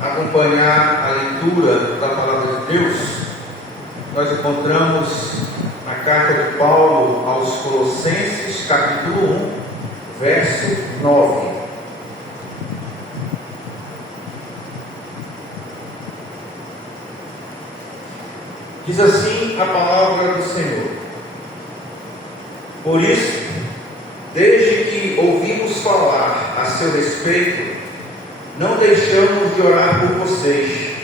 acompanhar a leitura da Palavra de Deus, nós encontramos na carta de Paulo aos Colossenses, capítulo 1, verso 9. Diz assim a palavra do Senhor: por isso, desde que ouvimos falar a seu respeito, não deixamos de orar por vocês.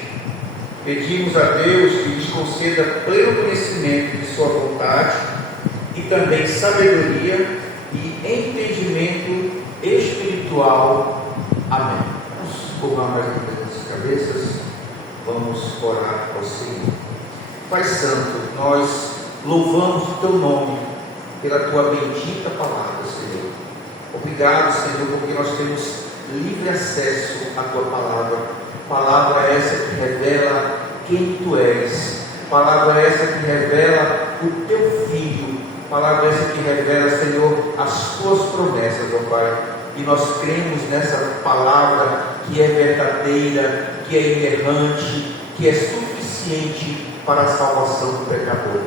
Pedimos a Deus que lhes conceda pleno conhecimento de sua vontade e também sabedoria e entendimento espiritual. Amém. Vamos curvar mais uma vez nossas cabeças, vamos orar ao Senhor. Pai Santo, nós louvamos o Teu nome pela Tua bendita palavra, Senhor. Obrigado, Senhor, porque nós temos livre acesso à Tua palavra. Palavra essa que revela quem Tu és. Palavra essa que revela o Teu Filho. Palavra essa que revela, Senhor, as Tuas promessas, ó Pai. E nós cremos nessa palavra que é verdadeira, que é inerrante, que é suficiente para a salvação do pecador.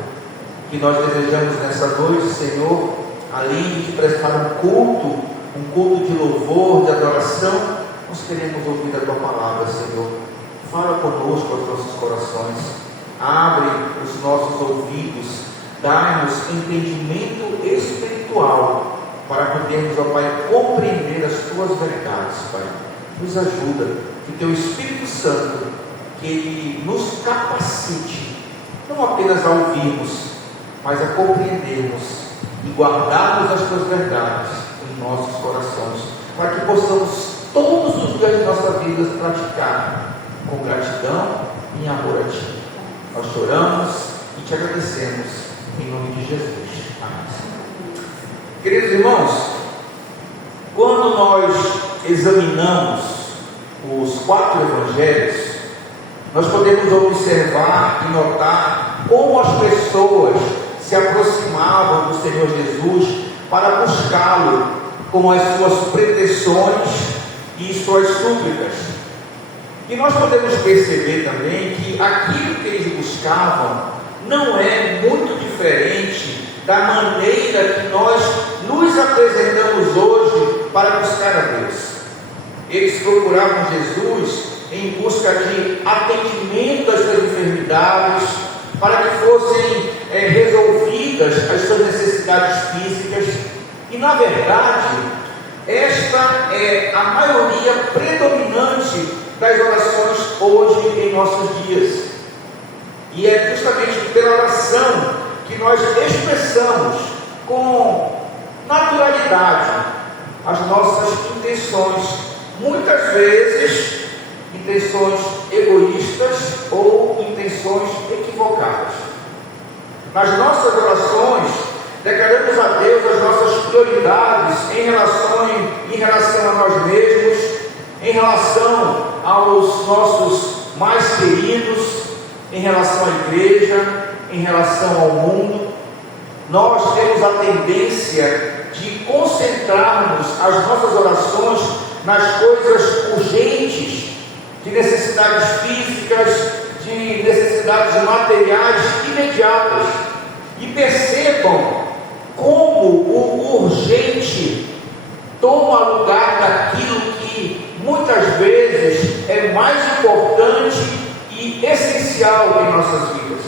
Que nós desejamos nessa noite, Senhor, além de te prestar um culto de louvor, de adoração, nós queremos ouvir a Tua palavra, Senhor. Fala conosco aos nossos corações, abre os nossos ouvidos, dá-nos entendimento espiritual, para podermos, ó Pai, compreender as Tuas verdades, Pai. Nos ajuda, que Teu Espírito Santo, que Ele nos capacite, não apenas a ouvirmos, mas a compreendermos e guardarmos as Tuas verdades em nossos corações, para que possamos todos os dias de nossa vida praticar com gratidão e amor a Ti. Nós choramos e Te agradecemos em nome de Jesus. Amém. Queridos irmãos, quando nós examinamos os 4 evangelhos, nós podemos observar e notar como as pessoas se aproximavam do Senhor Jesus para buscá-lo com as suas pretensões e suas súplicas. E nós podemos perceber também que aquilo que eles buscavam não é muito diferente da maneira que nós nos apresentamos hoje para buscar a Deus. Eles procuravam Jesus em busca de atendimento às suas enfermidades, para que fossem resolvidas as suas necessidades físicas. E na verdade, esta é a maioria predominante das orações hoje em nossos dias. E é justamente pela oração que nós expressamos com naturalidade as nossas intenções, muitas vezes intenções egoístas ou intenções equivocadas. Nas nossas orações, declaramos a Deus as nossas prioridades em relação a nós mesmos, em relação aos nossos mais queridos, em relação à igreja, em relação ao mundo. Nós temos a tendência de concentrarmos as nossas orações nas coisas urgentes, de necessidades físicas, de necessidades materiais imediatas. E percebam como o urgente toma lugar daquilo que muitas vezes é mais importante e essencial em nossas vidas.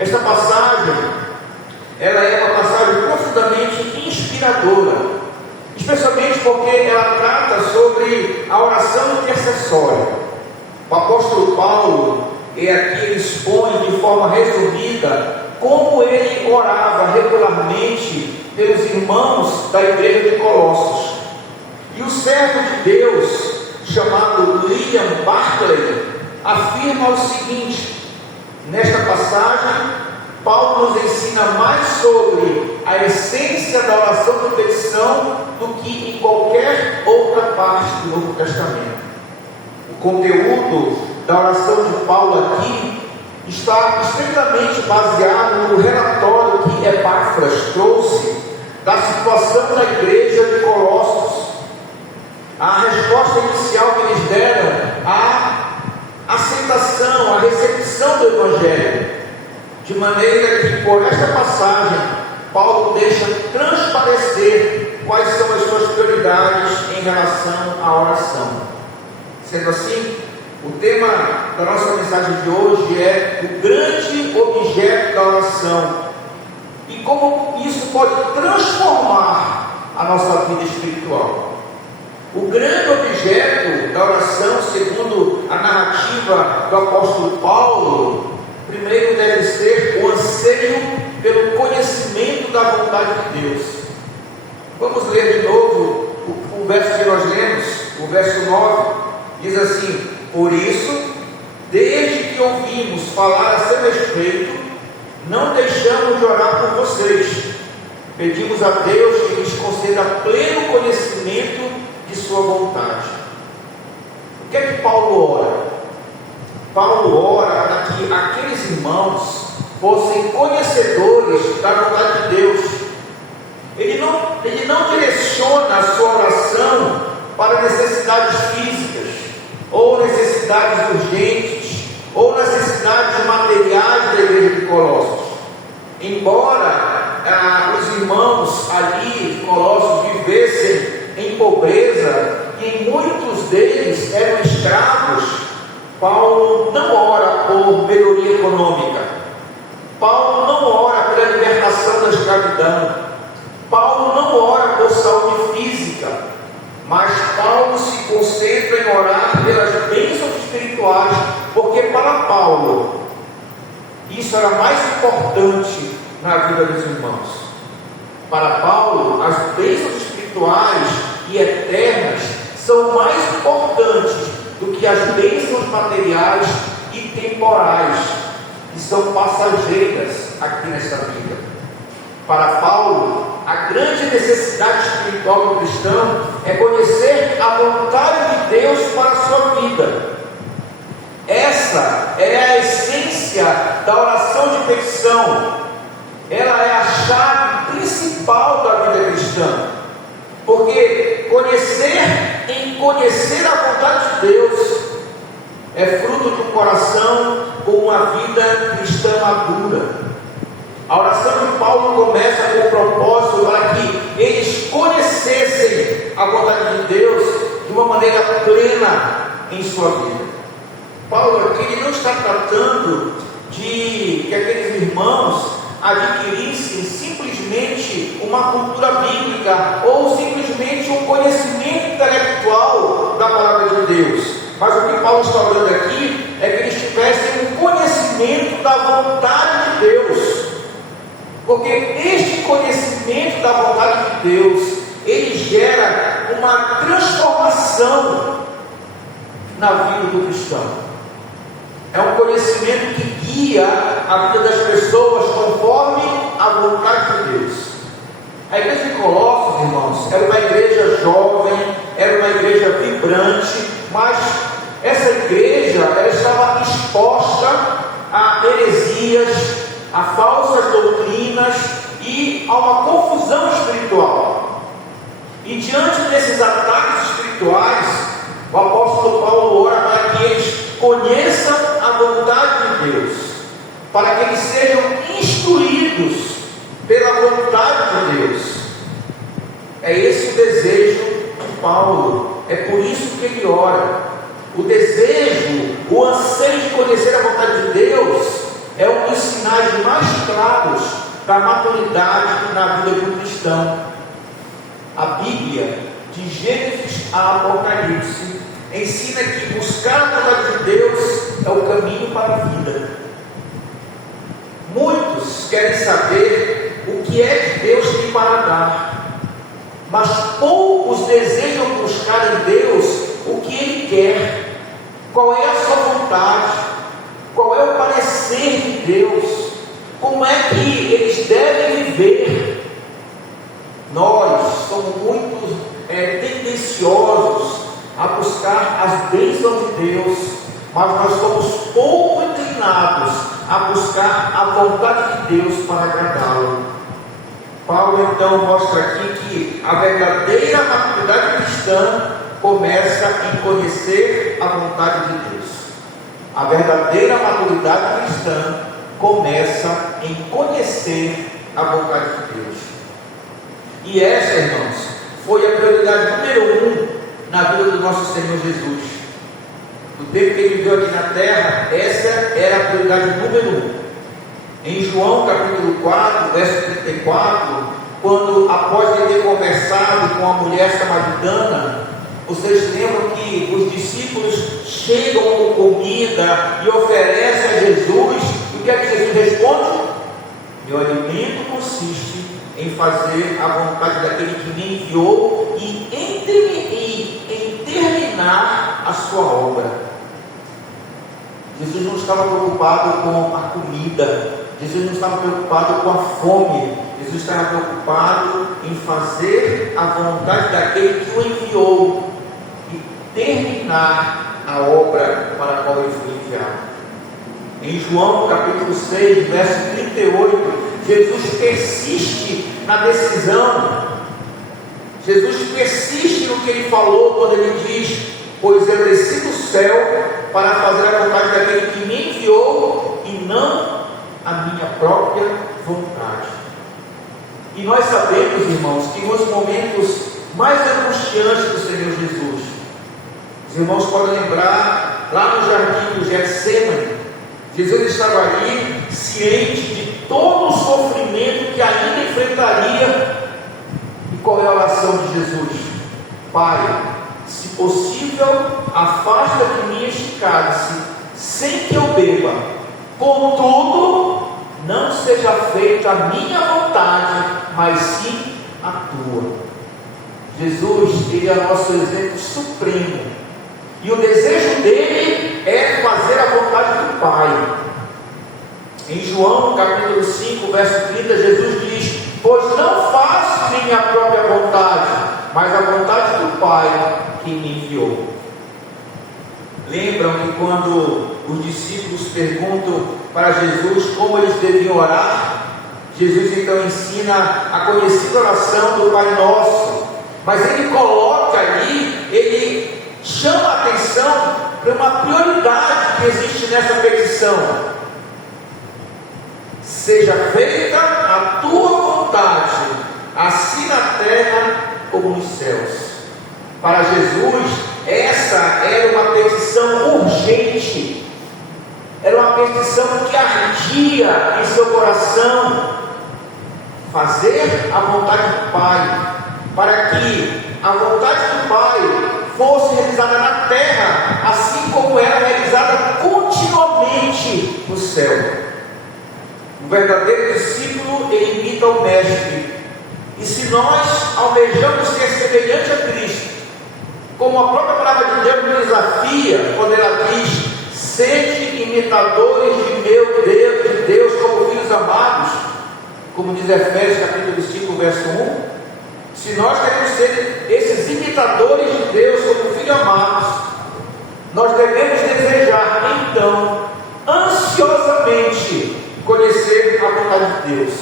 Esta passagem, ela é uma passagem profundamente inspiradora, especialmente porque ela trata sobre a oração intercessória. O apóstolo Paulo, aqui ele expõe de forma resumida como ele orava regularmente pelos irmãos da igreja de Colossos. E o servo de Deus, chamado William Barclay, afirma o seguinte: nesta passagem, Paulo nos ensina mais sobre a essência da oração de petição do que em qualquer outra parte do Novo Testamento. O conteúdo da oração de Paulo aqui está estritamente baseado no relatório que Epáfras trouxe da situação da igreja de Colossos. A resposta inicial que eles deram à por esta passagem, Paulo deixa transparecer quais são as suas prioridades em relação à oração. Sendo assim, o tema da nossa mensagem de hoje é o grande objeto da oração e como isso pode transformar a nossa vida espiritual. O grande objeto da oração, segundo a narrativa do apóstolo Paulo, primeiro deve ser o anseio pelo conhecimento da vontade de Deus. Vamos ler de novo o verso que nós lemos, o verso 9, diz assim: por isso, desde que ouvimos falar a seu respeito, não deixamos de orar por vocês. Pedimos a Deus que lhes conceda pleno conhecimento de sua vontade. O que é que Paulo ora? Paulo ora para que aqueles irmãos fossem conhecedores da vontade de Deus. Ele não direciona a sua oração para necessidades físicas, ou necessidades urgentes, ou necessidades materiais da igreja de Colossos. Embora os irmãos ali de Colossos vivessem em pobreza, e muitos deles eram escravos, Paulo não ora por melhoria econômica, Paulo não ora pela libertação da escravidão, Paulo não ora por saúde física, mas Paulo se concentra em orar pelas bênçãos espirituais, porque para Paulo isso era mais importante na vida dos irmãos. Para Paulo, as bênçãos espirituais e eternas são mais importantes do que as bênçãos materiais e temporais, que são passageiras aqui nesta vida. Para Paulo, a grande necessidade espiritual do cristão é conhecer a vontade de Deus para a sua vida. Essa é a essência da oração de petição. Ela é a chave principal da vida cristã. Porque conhecer a vontade de Deus é fruto de um coração com uma vida cristã madura. A oração de Paulo começa com o propósito para que eles conhecessem a vontade de Deus de uma maneira plena em sua vida. Paulo aqui ele não está tratando de que aqueles irmãos adquirissem simplesmente uma cultura bíblica ou simplesmente um conhecimento intelectual da palavra de Deus. Mas o que Paulo está olhando aqui é que eles tivessem um conhecimento da vontade de Deus. Porque este conhecimento da vontade de Deus, ele gera uma transformação na vida do cristão. É um conhecimento que guia a vida das pessoas conforme a vontade de Deus. A igreja de Colossos, irmãos, era uma igreja jovem, era uma igreja vibrante, mas essa igreja ela estava exposta a heresias, a falsas doutrinas e a uma confusão espiritual. E diante desses ataques espirituais, o apóstolo Paulo ora para que eles conheçam a vontade de Deus, para que eles sejam instruídos pela vontade de Deus. É esse o desejo de Paulo, é por isso que ele ora. O desejo, o anseio de conhecer a vontade de Deus é um dos sinais mais claros da maturidade na vida de um cristão. A Bíblia, de Gênesis a Apocalipse, ensina que buscar a vontade de Deus é o caminho para a vida. Muitos querem saber o que é que Deus tem para dar, mas poucos desejam buscar em Deus o que Ele quer, qual é a sua vontade, qual é o parecer de Deus, como é que eles devem viver. Nós somos muito tendenciosos a buscar as bênçãos de Deus, mas nós somos pouco inclinados a buscar a vontade de Deus para agradá-lo. Paulo então mostra aqui que a verdadeira maturidade cristã começa em conhecer a vontade de Deus. A verdadeira maturidade cristã começa em conhecer a vontade de Deus. E essa, irmãos, foi a prioridade número 1 na vida do nosso Senhor Jesus. No tempo que ele viveu aqui na terra, essa era a prioridade número 1. Em João capítulo 4, verso 34, quando após ele ter conversado com a mulher samaritana, vocês lembram que os discípulos chegam com comida e oferecem a Jesus. O que é que Jesus responde? Meu alimento consiste em fazer a vontade daquele que me enviou e em terminar a sua obra. Jesus não estava preocupado com a comida, Jesus não estava preocupado com a fome, Jesus estava preocupado em fazer a vontade daquele que o enviou e terminar a obra para a qual ele foi enviado. Em João capítulo 6, verso 38, Jesus persiste na decisão. Jesus persiste no que ele falou quando ele diz: pois eu desci do céu para fazer a vontade daquele que me enviou e não a minha própria vontade. E nós sabemos, irmãos, que nos momentos mais angustiantes do Senhor Jesus, os irmãos podem lembrar lá no jardim do Getsêmani, Jesus estava ali ciente de todo o sofrimento que ainda enfrentaria. E qual é a oração de Jesus? Pai, se possível, afasta de mim este cálice, sem que eu beba. Contudo, não seja feita a minha vontade, mas sim a tua. Jesus, ele é o nosso exemplo supremo. E o desejo dele é fazer a vontade do Pai. Em João capítulo 5, verso 30, Jesus diz: pois não faço nem a própria vontade, mas a vontade do Pai que me enviou. Lembram que quando os discípulos perguntam para Jesus como eles deviam orar, Jesus então ensina a conhecida oração do Pai Nosso, mas ele coloca ali, ele chama a atenção para uma prioridade que existe nessa petição: seja feita a tua vontade, assim na terra como nos céus. Para Jesus, essa era uma petição urgente, era uma petição que ardia em seu coração, fazer a vontade do Pai, para que a vontade do Pai fosse realizada na terra, assim como era realizada continuamente no céu. O verdadeiro discípulo, ele imita o mestre. E se nós almejamos ser semelhante a Cristo, como a própria palavra de Deus nos desafia, quando ela diz: sede imitadores de Deus como filhos amados, como diz Efésios capítulo 5, verso 1. Se nós queremos ser esses imitadores de Deus como filhos amados, nós devemos desejar então ansiosamente conhecer a vontade de Deus,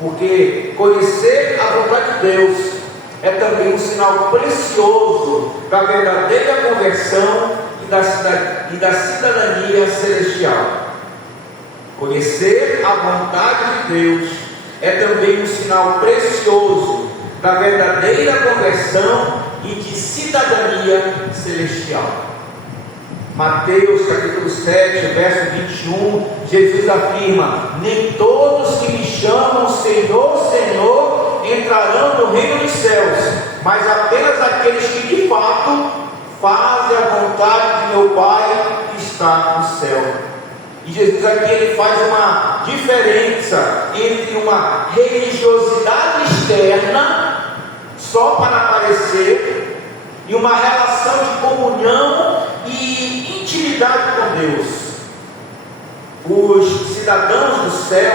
porque conhecer a vontade de Deus é também um sinal precioso da verdadeira conversão e da cidadania celestial. Conhecer a vontade de Deus é também um sinal precioso da verdadeira conversão e de cidadania celestial. Mateus capítulo 7, verso 21, Jesus afirma: nem todos que me chamam Senhor, Senhor entrarão no reino dos céus, mas apenas aqueles que de fato fazem a vontade de meu Pai que está no céu. E Jesus aqui ele faz uma diferença entre uma religiosidade externa, só para aparecer, e uma relação de comunhão e intimidade com Deus. Os cidadãos do céu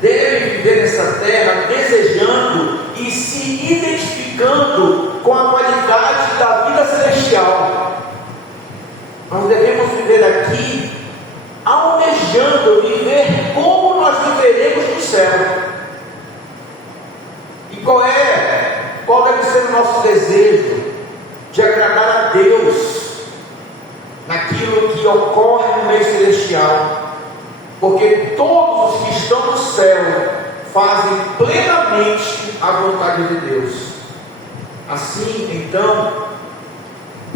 devem viver nessa terra desejando e se identificando com a qualidade da vida celestial. Nós devemos viver aqui almejando viver como nós viveremos no céu. E qual deve ser o nosso desejo? De agradar a Deus naquilo que ocorre no meio celestial. porque todos os que estão no céu fazem plenamente a vontade de Deus. Assim, então,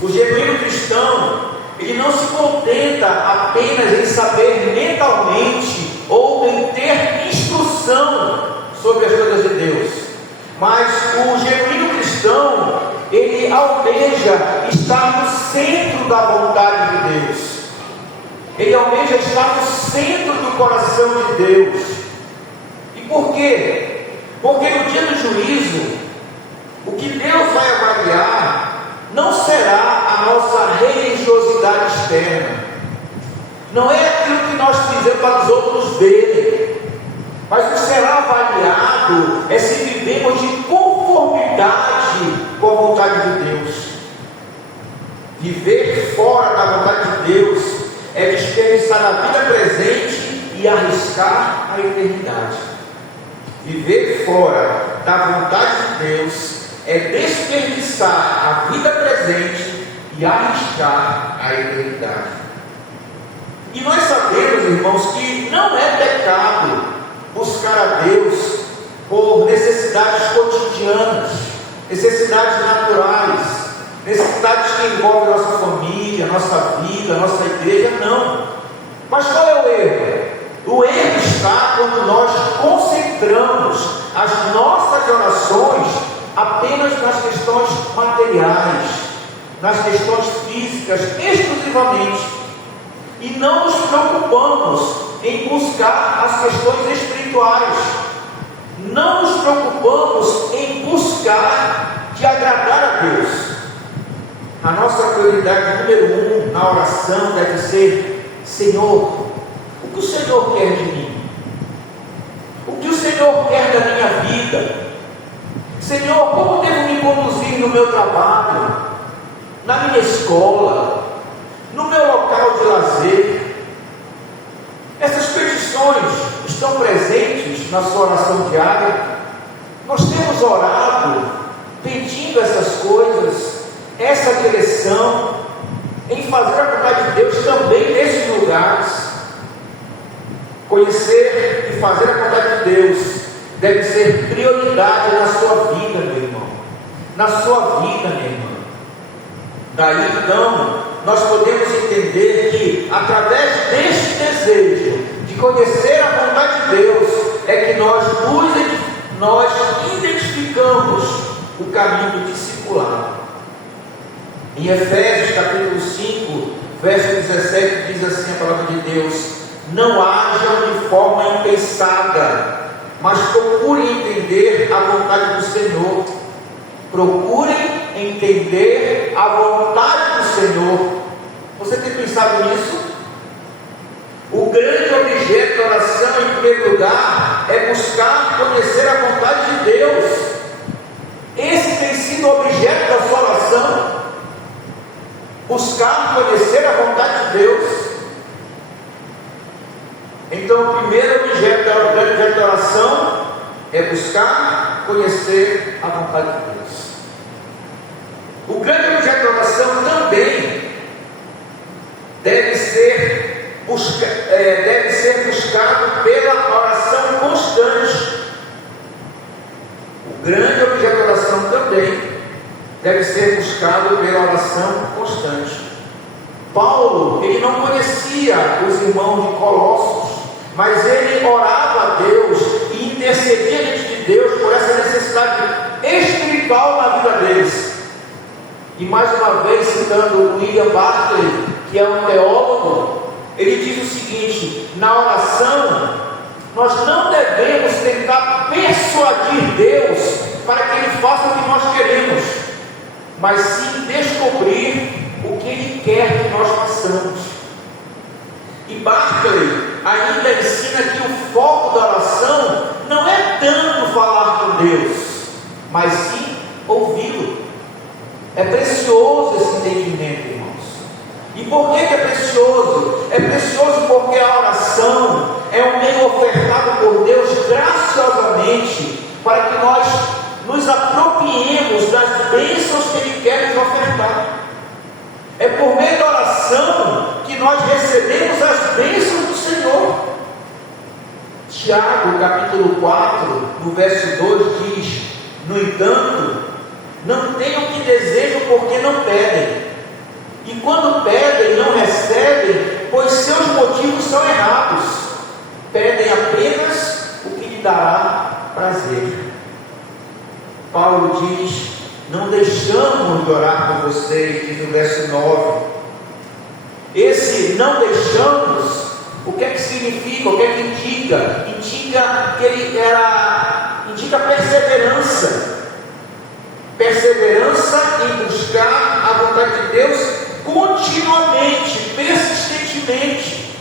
o genuíno cristão, ele não se contenta apenas em saber mentalmente ou em ter instrução sobre as coisas de Deus, mas o genuíno cristão, ele almeja estar no centro da vontade de Deus, ele almeja estar no centro do coração de Deus. E por quê? Porque no dia do juízo, o que Deus vai avaliar não será a nossa religiosidade externa, não é aquilo que nós fizemos para os outros verem, mas o que será avaliado é se vivemos de conformidade com a vontade de Deus. Viver fora da vontade de Deus é desperdiçar a vida presente e arriscar a eternidade. Viver fora da vontade de Deus é desperdiçar a vida presente e arriscar a eternidade. E nós sabemos, irmãos, que não é pecado buscar a Deus por necessidades cotidianas, necessidades naturais, necessidades que envolvem nossa família, nossa vida, nossa igreja, não. Mas qual é o erro? O erro está quando nós concentramos as nossas orações apenas nas questões materiais, nas questões físicas, exclusivamente, e não nos preocupamos em buscar as questões espirituais, não nos preocupamos em buscar de agradar a Deus. A nossa prioridade número 1 na oração deve ser: Senhor, o que o Senhor quer de mim? O que o Senhor quer da minha vida? Senhor, como devo me conduzir no meu trabalho, na minha escola, no meu local de lazer? Essas petições estão presentes na sua oração diária? Nós temos orado pedindo essas coisas, essa direção, em fazer a vontade de Deus também nesses lugares. Conhecer e fazer a vontade de Deus deve ser prioridade na sua vida, meu irmão, na sua vida, minha irmã. Daí então nós podemos entender que através deste desejo de conhecer a vontade de Deus é que nós identificamos o caminho do discipulado. Em Efésios capítulo 5, verso 17, diz assim a palavra de Deus: não hajam de forma impensada, mas procurem entender a vontade do Senhor. Procurem entender a vontade do Senhor. Você tem pensado nisso? O grande objeto da oração, em primeiro lugar, é buscar conhecer a vontade de Deus. Esse tem sido o objeto da sua oração. Buscar conhecer a vontade de Deus. Então, o primeiro objeto da oração é buscar conhecer a vontade de Deus. O grande objeto da oração também deve ser buscado pela oração constante. O grande objeto da oração também deve ser buscado pela oração constante. Paulo, ele não conhecia os irmãos de Colossos, mas ele orava a Deus e intercedia diante de Deus por essa necessidade espiritual na vida deles. E mais uma vez, citando William Barclay, que é um teólogo, ele diz o seguinte: na oração, nós não devemos tentar persuadir Deus para que Ele faça o que nós queremos, mas sim descobrir o que Ele quer que nós façamos. E Barclay ainda ensina que o foco da oração não é tanto falar com Deus, mas sim ouvi-lo. É precioso esse entendimento, irmãos. E por que é precioso? É precioso porque a oração é um meio ofertado por Deus graciosamente para que nós nos apropriemos das bênçãos que Ele quer nos ofertar. É por meio da oração que nós recebemos as bênçãos do Senhor. Tiago, capítulo 4, no verso 2 diz: no entanto, não tenham o que desejam porque não pedem. E quando pedem, não recebem, pois seus motivos são errados. Pedem apenas o que lhe dará prazer. Paulo diz: não deixamos de orar por vocês, diz no verso 9. Esse não deixamos, o que é que significa? O que é que indica? Indica que ele indica perseverança. Perseverança em buscar a vontade de Deus continuamente, persistentemente.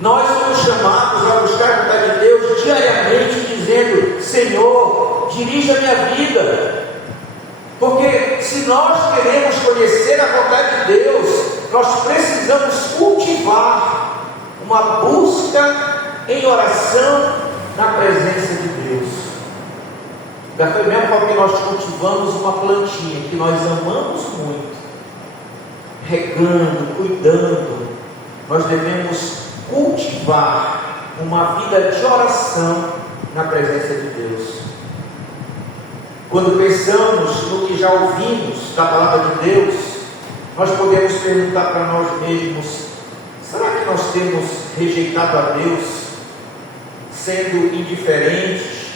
Nós somos chamados a buscar a vontade de Deus diariamente, dizendo: Senhor, dirija a minha vida. Porque se nós queremos conhecer a vontade de Deus, nós precisamos cultivar uma busca em oração na presença de Deus. Da mesma forma que nós cultivamos uma plantinha que nós amamos muito, regando, cuidando, nós devemos cultivar uma vida de oração na presença de Deus. Quando pensamos no que já ouvimos da palavra de Deus, nós podemos perguntar para nós mesmos: será que nós temos rejeitado a Deus, sendo indiferentes,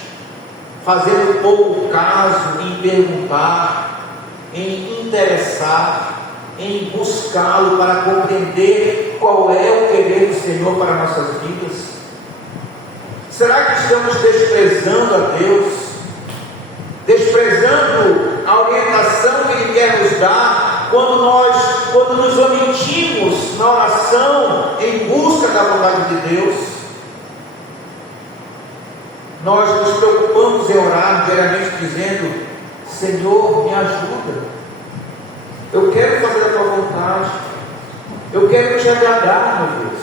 fazendo pouco caso em perguntar, em interessar, em buscá-lo para compreender qual é o querer do Senhor para nossas vidas? Será que estamos desprezando a Deus, desprezando a orientação que Ele quer nos dar, quando nos omitimos na oração em busca da vontade de Deus? Nós nos preocupamos em orar diariamente dizendo: Senhor, me ajuda, eu quero fazer a tua vontade, eu quero te agradar, meu Deus.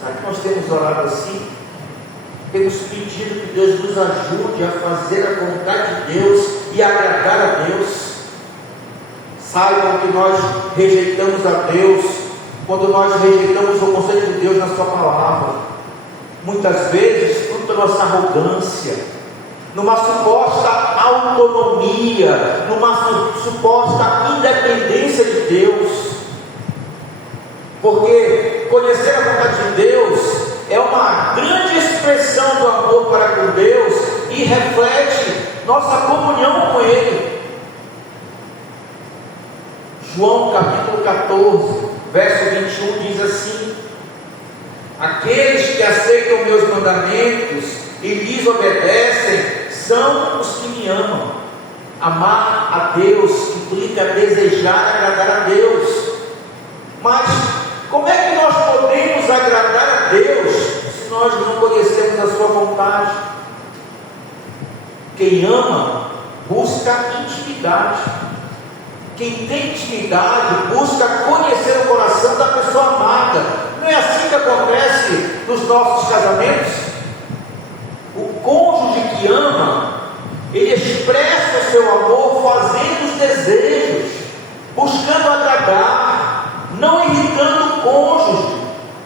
Sabe que nós temos orado assim? Temos pedido que Deus nos ajude a fazer a vontade de Deus e agradar a Deus. Saibam que nós rejeitamos a Deus quando nós rejeitamos o conselho de Deus na sua palavra. Muitas vezes, fruto da nossa arrogância, numa suposta autonomia, numa suposta independência de Deus. Porque conhecer a vontade de Deus é uma grande expressão do amor para com Deus e reflete nossa comunhão com Ele. João capítulo 14, verso 21 diz assim: aqueles que aceitam meus mandamentos e lhes obedecem são os que me amam. Amar a Deus implica desejar agradar a Deus. Mas como é que nós podemos agradar a Deus se nós não conhecemos a sua vontade? Quem ama busca intimidade. Quem tem intimidade busca conhecer o coração da pessoa amada. Não é assim que acontece nos nossos casamentos? O cônjuge que ama, ele expressa o seu amor fazendo os desejos, buscando agradar, não irritando o cônjuge,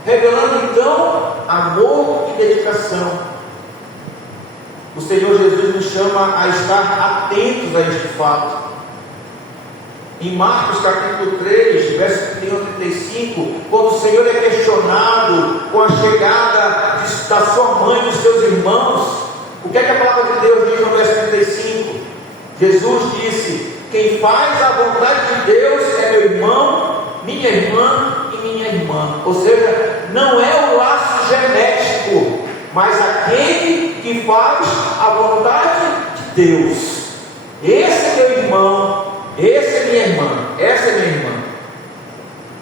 revelando então amor e dedicação. O Senhor Jesus nos chama a estar atentos a este fato. Em Marcos capítulo 3, verso 31 a 35, quando o Senhor é questionado com a chegada da sua mãe e dos seus irmãos, o que é que a palavra de Deus diz no verso 35? Jesus disse: quem faz a vontade de Deus é meu irmão, minha irmã e minha irmã. Ou seja, não é o laço genético, mas aquele que faz a vontade de Deus. Esse é meu irmão, essa é minha irmã, essa é minha irmã.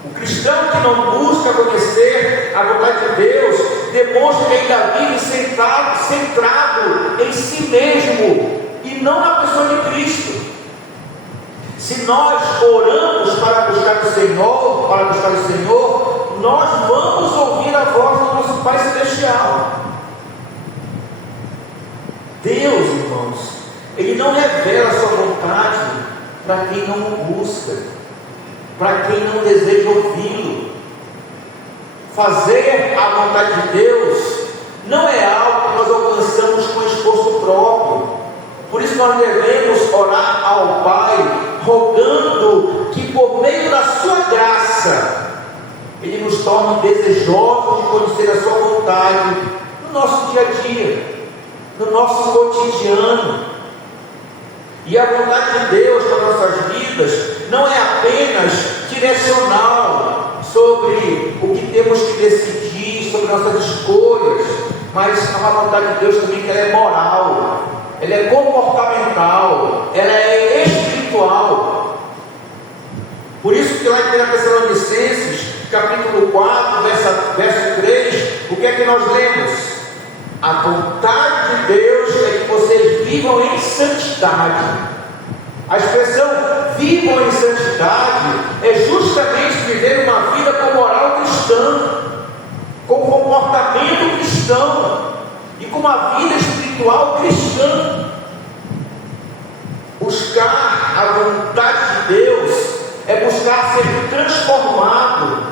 O cristão que não busca conhecer a vontade de Deus demonstra que ainda vive centrado em si mesmo e não na pessoa de Cristo. Se nós oramos para buscar o Senhor, nós vamos ouvir a voz do nosso Pai Celestial. Deus, irmãos, Ele não revela a sua vontade para quem não o busca, para quem não deseja ouvi-lo. Fazer a vontade de Deus não é algo que nós alcançamos com esforço próprio. Por isso nós devemos orar ao Pai, rogando que por meio da sua graça, Ele nos torne desejosos de conhecer a sua vontade no nosso dia a dia, no nosso cotidiano. E a vontade de Deus para nossas vidas não é apenas direcional sobre o que temos que decidir, sobre nossas escolhas, mas a vontade de Deus também que ela é moral, ela é comportamental, ela é espiritual. Por isso que lá em 1 Tessalonicenses, capítulo 4, verso 3, o que é que nós lemos? A vontade de Deus é que vocês vivam em santidade. A expressão vivam em santidade é justamente viver uma vida com moral cristã, com comportamento cristão e com uma vida espiritual cristã. Buscar a vontade de Deus é buscar ser transformado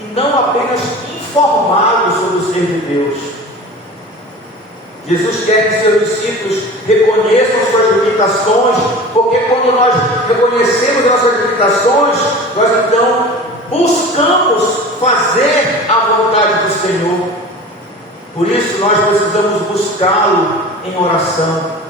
e não apenas informado sobre o ser de Deus. Jesus quer que seus discípulos reconheçam suas limitações, porque quando nós reconhecemos nossas limitações, nós então buscamos fazer a vontade do Senhor. Por isso nós precisamos buscá-lo em oração.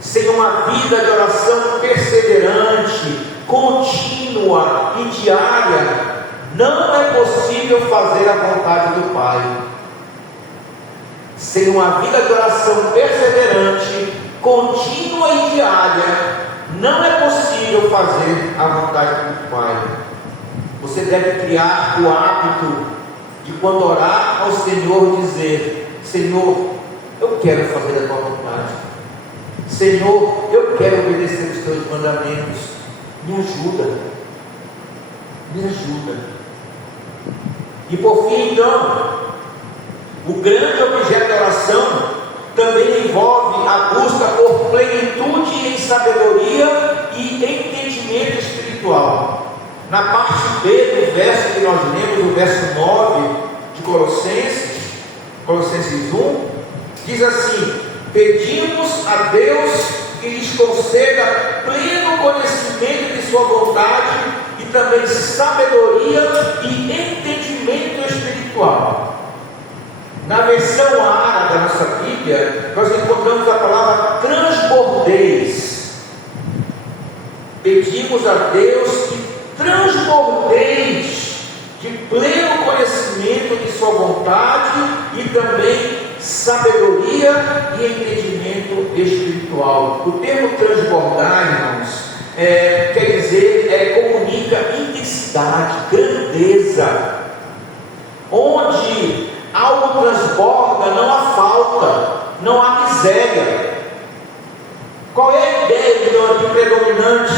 Sem uma vida de oração perseverante, contínua e diária, não é possível fazer a vontade do Pai. Sem uma vida de oração perseverante, contínua e diária, não é possível fazer a vontade do Pai. Você deve criar o hábito de, quando orar ao Senhor, dizer: Senhor, eu quero fazer a tua vontade. Senhor, eu quero obedecer os teus mandamentos. Me ajuda. Me ajuda. E por fim, então, o grande objeto da oração também envolve a busca por plenitude em sabedoria e entendimento espiritual. Na parte B do verso que nós lemos, o verso 9 de Colossenses 1, diz assim: pedimos a Deus que lhes conceda pleno conhecimento de sua vontade e também sabedoria e entendimento espiritual. Na versão árabe da nossa Bíblia, nós encontramos a palavra transbordeis. Pedimos a Deus que transbordeis de pleno conhecimento de sua vontade e também sabedoria e entendimento espiritual. O termo transbordar, irmãos, quer dizer, comunica intensidade, grandeza. Onde algo transborda, não há falta, não há miséria. Qual é a ideia então aqui predominante?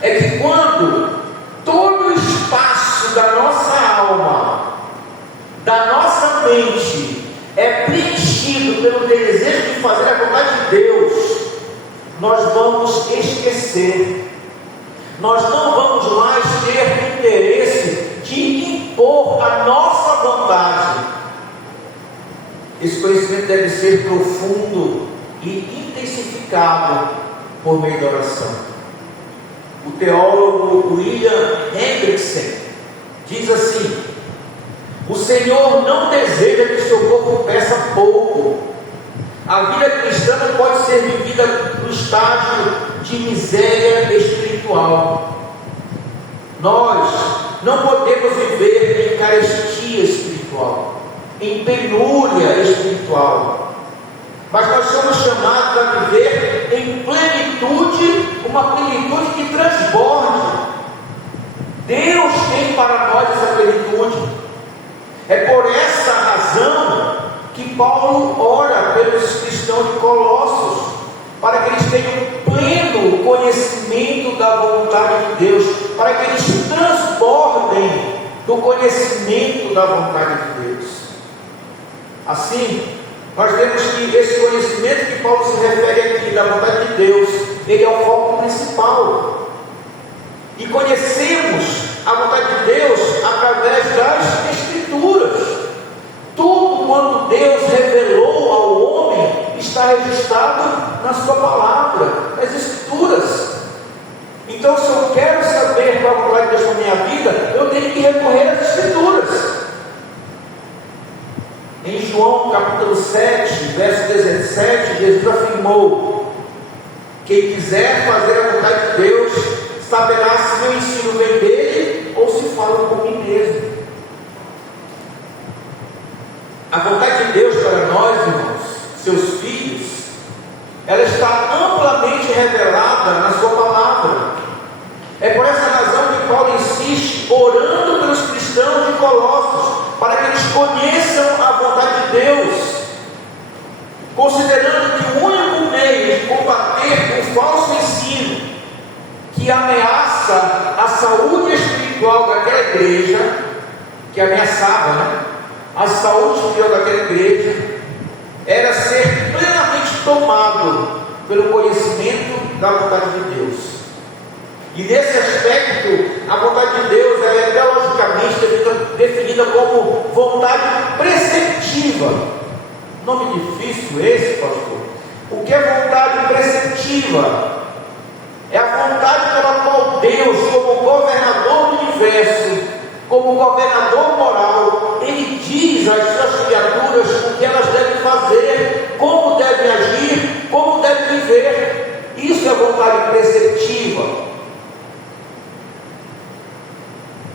É que quando todo o espaço da nossa alma, da nossa mente, é preenchido pelo desejo de fazer a vontade de Deus, nós vamos esquecer, nós não vamos mais ter interesse de impor a nossa vontade. Esse conhecimento deve ser profundo e intensificado por meio da oração. O teólogo William Hendrickson diz assim: o Senhor não deseja que seu corpo peça pouco. A vida cristã não pode ser vivida no estágio de miséria espiritual. Nós não podemos viver em carestia espiritual, em penúria espiritual, mas nós somos chamados a viver em plenitude, uma plenitude que transborde. Deus tem para nós essa plenitude. É por essa razão que Paulo ora pelos cristãos de Colossos, para que eles tenham pleno conhecimento da vontade de Deus, para que eles transbordem do conhecimento da vontade de Deus. Assim, nós vemos que esse conhecimento que Paulo se refere aqui da vontade de Deus, ele é o foco principal. E conhecemos a vontade de Deus através das Escrituras. registrado na sua palavra, nas Escrituras. Então, se eu quero saber qual a vontade de Deus para a minha vida, eu tenho que recorrer às Escrituras. Em João capítulo 7, verso 17, Jesus afirmou: quem quiser fazer a vontade de Deus, saberá se meu ensino vem dele ou se falo por mim mesmo. A vontade de Deus para nós, irmãos, seus filhos, ela está amplamente revelada na sua palavra. É por essa razão que Paulo insiste, orando pelos cristãos de Colossos, para que eles conheçam a vontade de Deus, considerando que o único meio de combater o falso ensino que ameaça a saúde espiritual daquela igreja, que ameaçava, a saúde espiritual daquela igreja, era ser plenamente tomado pelo conhecimento da vontade de Deus. E nesse aspecto, a vontade de Deus ela é teologicamente definida como vontade preceptiva. Nome difícil esse, pastor. O que é vontade preceptiva? É a vontade pela qual Deus, como governador do universo, como governador moral, Ele diz às suas criaturas o que elas devem fazer, como devem agir, como devem viver. Isso é vontade preceptiva.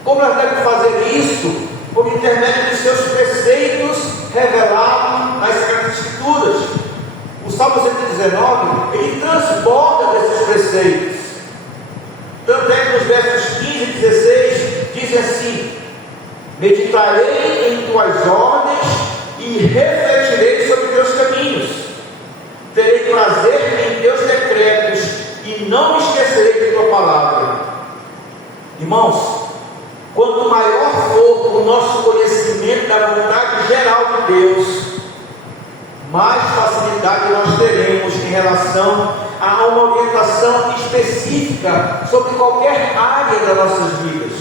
Como elas devem fazer isso? Por intermédio de seus preceitos revelados nas Sagradas Escrituras. O Salmo 119, ele transborda desses preceitos. Tanto é que nos versos 15 e 16 dizem assim: meditarei em tuas ordens e refletirei sobre teus caminhos. Terei prazer em teus decretos e não me esquecerei de tua palavra. Irmãos, quanto maior for o nosso conhecimento da vontade geral de Deus, mais facilidade nós teremos em relação a uma orientação específica sobre qualquer área das nossas vidas.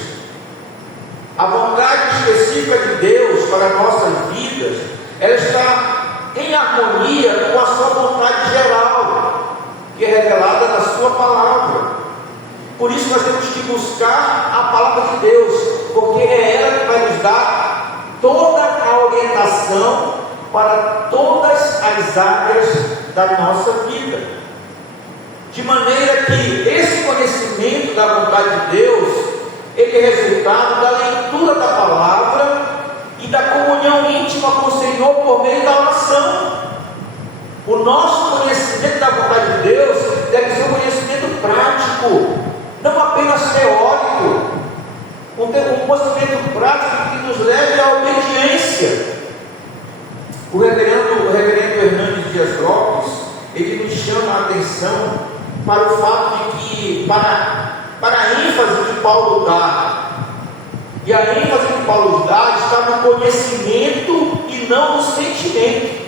A vontade específica de Deus para nossas vidas, ela está em harmonia com a sua vontade geral, que é revelada na sua palavra. Por isso nós temos que buscar a palavra de Deus, porque é ela que vai nos dar toda a orientação para todas as áreas da nossa vida. De maneira que esse conhecimento da vontade de Deus, ele é resultado da leitura da palavra e da comunhão íntima com o Senhor por meio da oração. O nosso conhecimento da vontade de Deus deve ser um conhecimento prático, não apenas teórico, um conhecimento prático que nos leve à obediência. O reverendo Hernandes Dias Lopes, ele nos chama a atenção para o fato de que, para a ênfase que Paulo dá, e a ênfase que Paulo dá está no conhecimento e não no sentimento.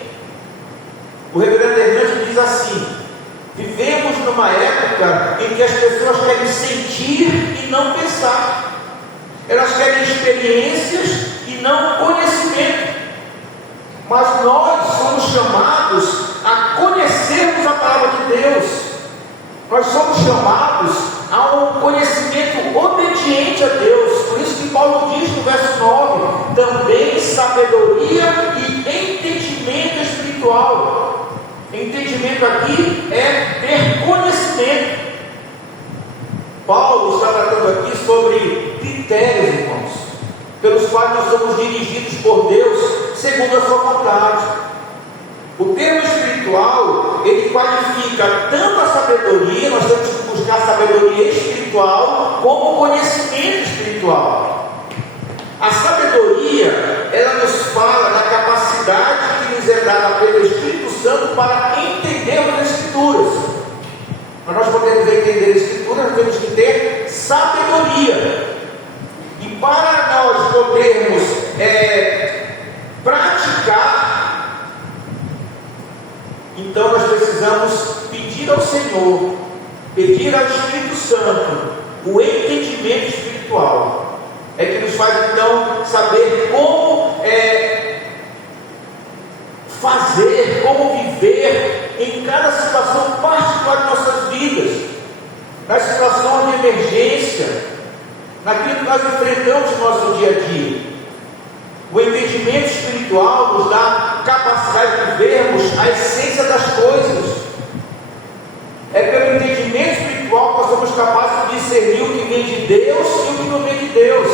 O reverendo Hernandes diz assim: vivemos numa época em que as pessoas querem sentir e não pensar. Elas querem experiências e não conhecimento. Mas nós somos chamados a conhecermos a palavra de Deus. Nós somos chamados a um conhecimento obediente a Deus. Por isso que Paulo diz no verso 9: também sabedoria e entendimento espiritual. Entendimento aqui é ter conhecimento. Paulo está tratando aqui sobre critérios, irmãos, pelos quais nós somos dirigidos por Deus segundo a sua vontade. O termo espiritual, ele qualifica tanto a sabedoria, nós temos que buscar sabedoria espiritual, como o conhecimento espiritual. A sabedoria, ela nos fala da capacidade que nos é dada pelo Espírito Santo para entendermos as Escrituras. Para nós podermos entender as Escrituras, nós temos que ter sabedoria. E para nós podermos praticar, então nós precisamos pedir ao Senhor, pedir ao Espírito Santo o entendimento espiritual. É que nos faz então saber como fazer, como viver em cada situação particular de nossas vidas, nas situações de emergência, naquilo que nós enfrentamos no nosso dia a dia. O entendimento espiritual nos dá capacidade de vermos a essência das coisas. É pelo entendimento espiritual que nós somos capazes de discernir o que vem de Deus e o que não vem de Deus,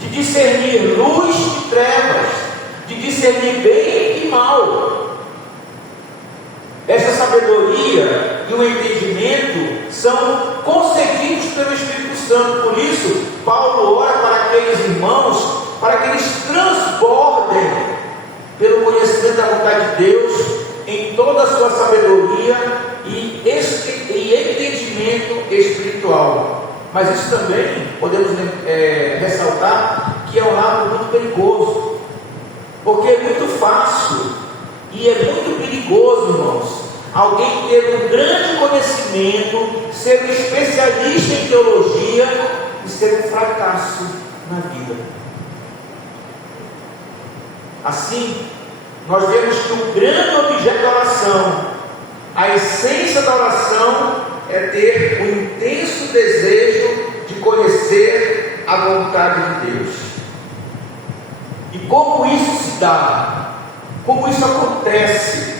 de discernir luz e trevas, de discernir bem e mal. Essa sabedoria e o entendimento são concedidos pelo Espírito Santo. Por isso, Paulo ora para aqueles irmãos, para que eles transbordem pelo conhecimento da vontade de Deus em toda a sua sabedoria e entendimento espiritual. Mas isso também podemos ressaltar que é um lado muito perigoso, porque é muito fácil e é muito perigoso, irmãos, alguém ter um grande conhecimento, ser um especialista em teologia e ser um fracasso na vida. Assim, nós vemos que o grande objeto da oração, a essência da oração, é ter um intenso desejo de conhecer a vontade de Deus. E como isso se dá? Como isso acontece?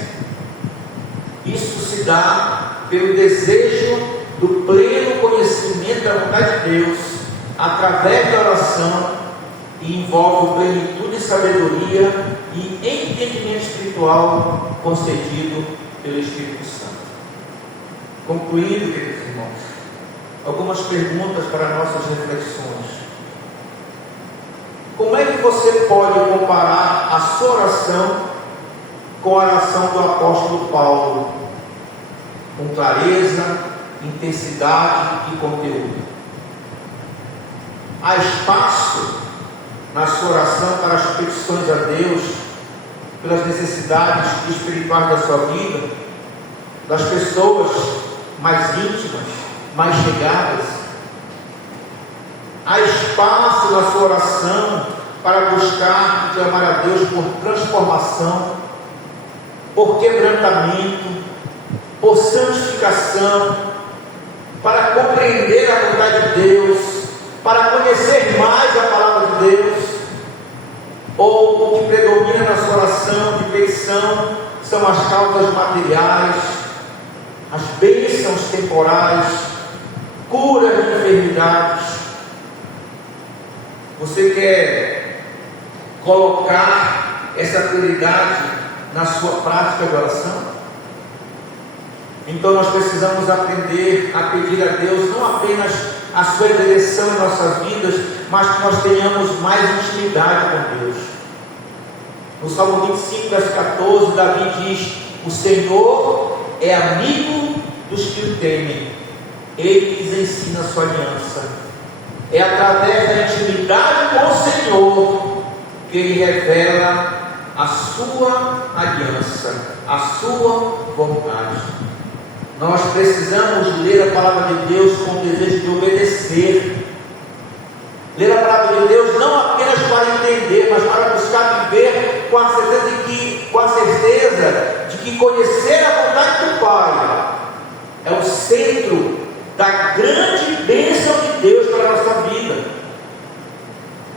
Isso se dá pelo desejo do pleno conhecimento da vontade de Deus, através da oração, e envolve plenitude de sabedoria e entendimento espiritual concedido pelo Espírito Santo. Concluindo, queridos irmãos, algumas perguntas para nossas reflexões. Como é que você pode comparar a sua oração com a oração do apóstolo Paulo, com clareza, intensidade e conteúdo? Há espaço na sua oração para as petições a Deus, pelas necessidades espirituais da sua vida, das pessoas mais íntimas, mais chegadas? Há espaço na sua oração para buscar e clamar a Deus por transformação, por quebrantamento, por santificação, para compreender a vontade de Deus, para conhecer mais a palavra de Deus? Ou o que predomina na sua oração de petição são as causas materiais, as bênçãos temporais, curas de enfermidades? Você quer colocar essa prioridade na sua prática de oração? Então nós precisamos aprender a pedir a Deus não apenas a sua direção em nossas vidas, mas que nós tenhamos mais intimidade com Deus. No Salmo 25, verso 14, Davi diz: o Senhor é amigo dos que o temem, Ele lhes ensina a sua aliança. É através da intimidade com o Senhor que Ele revela a sua aliança, a sua vontade. Nós precisamos ler a palavra de Deus com o desejo de obedecer. Ler a palavra de Deus não apenas para entender, mas para buscar viver com a certeza de que conhecer a vontade do Pai é o centro da grande bênção de Deus para a nossa vida.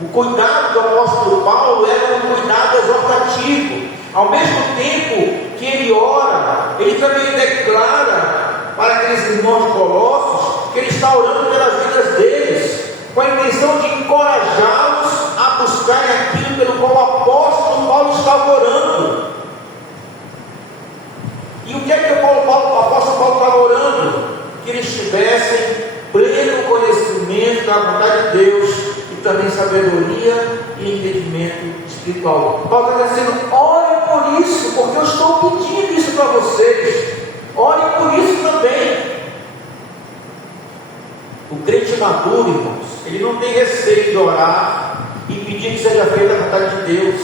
O cuidado do apóstolo Paulo era um cuidado exortativo. Ao mesmo tempo que ele ora, ele também declara para aqueles irmãos de Colossos que ele está orando pelas vidas deles, com a intenção de encorajá-los a buscarem aquilo pelo qual o apóstolo Paulo estava orando. E o que é que o apóstolo Paulo estava orando? Que eles tivessem pleno conhecimento da vontade de Deus e também sabedoria e entendimento espiritual. Paulo está dizendo: ore por isso, porque eu estou pedindo isso para vocês. Ore por isso também. O crente maduro, irmãos, ele não tem receio de orar e pedir que seja feita a vontade de Deus.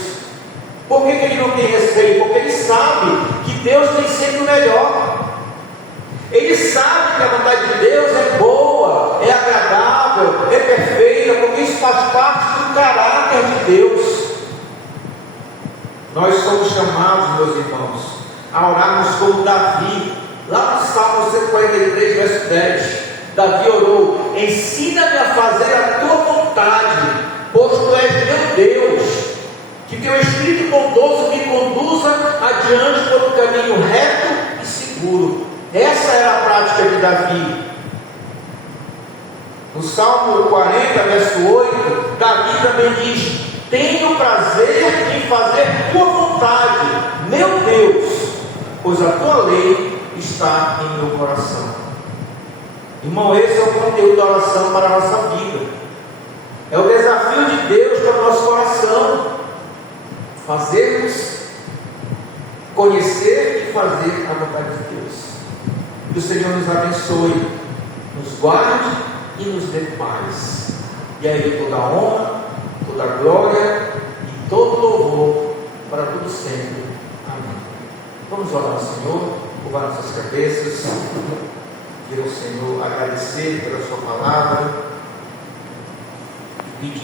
Por que ele não tem receio? Porque ele sabe que Deus tem sempre o melhor. Ele sabe que a vontade de Deus é boa, é agradável, é perfeita, porque isso faz parte do caráter de Deus. Nós somos chamados, meus irmãos, a orarmos como Davi, lá no Salmo 143, verso 10. Davi orou: ensina-me a fazer a tua vontade, pois tu és meu Deus. Que teu Espírito bondoso me conduza adiante por um caminho reto e seguro. Essa era a prática de Davi. No Salmo 40, verso 8, Davi também diz: tenho prazer em fazer tua vontade, meu Deus, pois a tua lei está em meu coração. Irmão, esse é o conteúdo da oração para a nossa vida. É o desafio de Deus para o nosso coração. Fazermos, conhecer e fazer a vontade de Deus. Que o Senhor nos abençoe, nos guarde e nos dê paz. E aí toda a honra, toda a glória e todo louvor para tudo sempre. Amém. Vamos orar ao Senhor, curvar nossas cabeças, pedir ao Senhor, agradecer pela sua palavra.